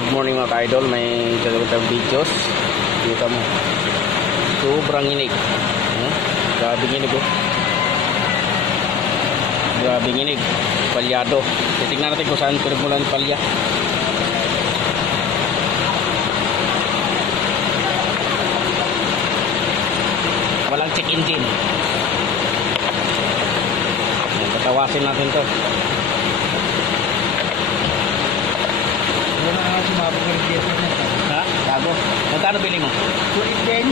Good morning mga ka-idol, may gagawin videos. Kita mo, sobrang inig. Grabing inig oh. Grabing inig, palyado. Titignan natin kung saan pinagmulan ng palya. Walang check engine. Patawasin natin to. Ha? Bago? Magkano bili mo? 2.8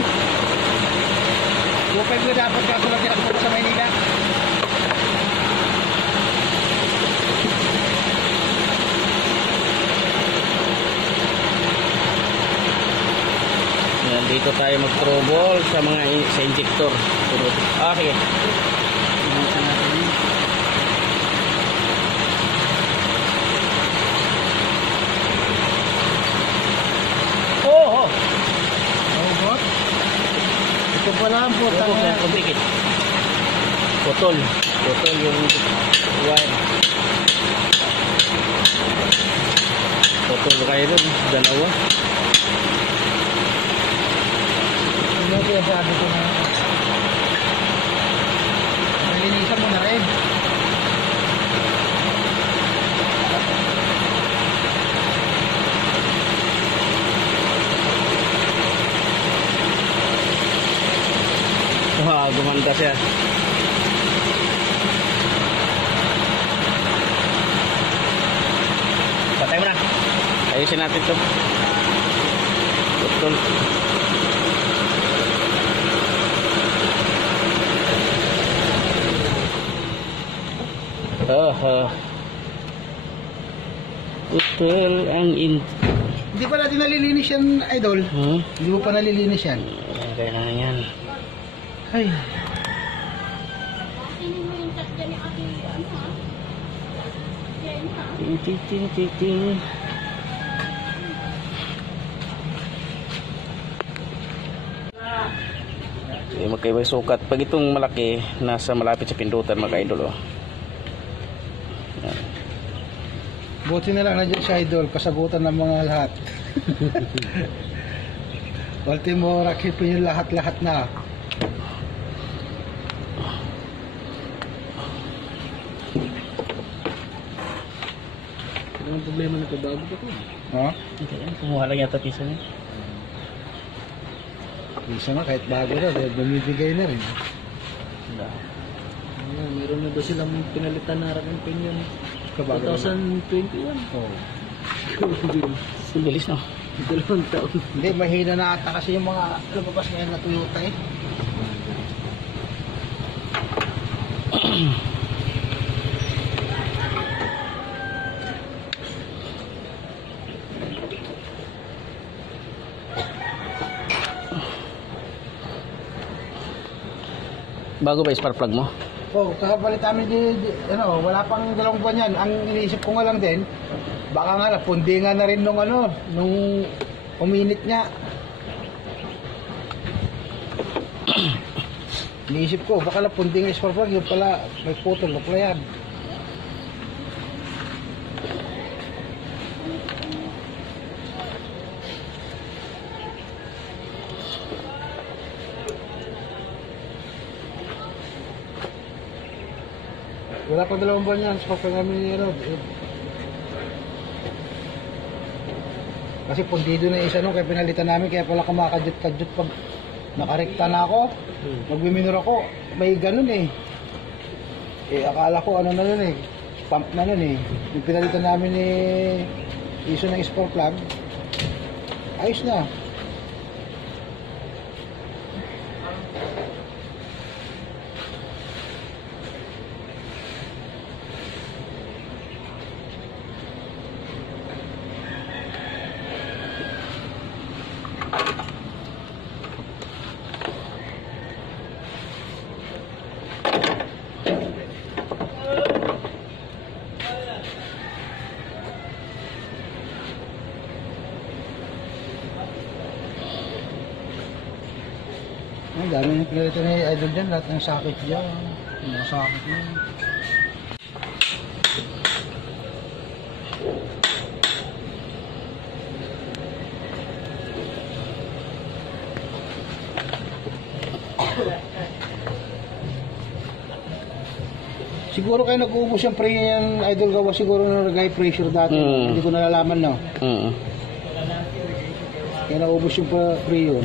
2.5 ko dapat kaso lang tinakbo sa Maynila. Yan, dito tayo mag-trouble sa mga sa injector. Okay. Ito pala ang puta na dikit. Putol yung wire. Putol kayo dun, dalawa. ano ko yung sabi ko na nalinisan mo na rin. Wah, gumanda siya. Patay mo na. Ayusin natin to. Betul. Betul ang Hindi pa natin nalilinis yan, idol. Hindi mo pa nalilinis yan. Kaya na yan. Ay. Ting. Magkaibang sukat. Pag itong malaki, nasa malapit sa pindutan mga idol. Buti na lang na dyan siya, idol. Kasagutan ng mga lahat. Ultimo, rakipin yung lahat-lahat na. Anong problema na ito? Bago ba ito? Ha? Kumuha lang yata piso niya. Piso na, kahit bago na, bumibigay na rin. Meron na daw silang pinalitan na harap ng pinyon. 2021. Oo. Bilis no? 2 taon. Hindi, mahina na ata kasi yung mga lumabas ngayon na Toyota eh. Bago ba spark plug mo? Oo, kakapalit namin wala pang 2 buwan yan. Ang iniisip ko nga lang din, baka nga pundingan na rin nung uminit niya. Iniisip ko, baka na pundingan spark plug, yung pala may putol, bakla yan. Wala pa 2 buwan yan, spark plug namin kasi pundido na isa kaya pinalitan namin, kaya pala kumakadjut-kadjut pag nakarekta na ako. Magbiminor ako, may ganun eh. Akala ko na nun eh, pump na nun eh. Yung pinalitan namin iso ng spark plug, ayos na. Ang dami yung pinalitan ni idol dyan, lahat ng socket dyan. Mga socket dyan. Siguro kayo nag-uubos yung pre yung idol gawa siguro ng high pressure dati. Hindi ko nalalaman, no? Kaya naubos yung pre yun.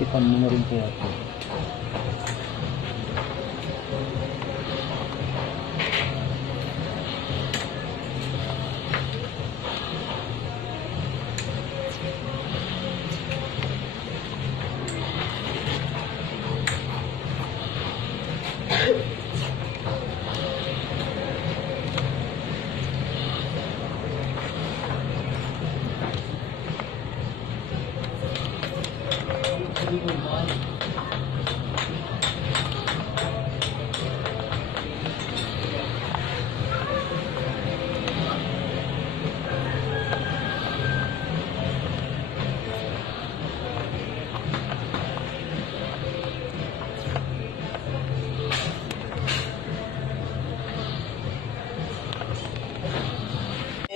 Kipan mo na rin kaya ito.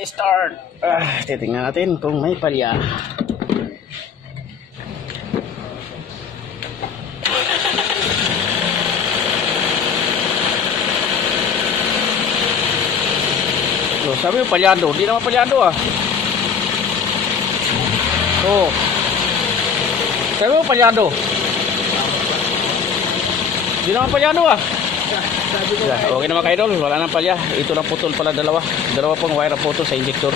Start. Titingnan natin kung may palya. So, sabi mo palyado, hindi naman palyado ah. Oh. Sabi mo palyado. Hindi naman palyado ah. Okay naman kayo idol, wala nang palya. Ito lang putol pala, dalawa pang wire na putol sa injector.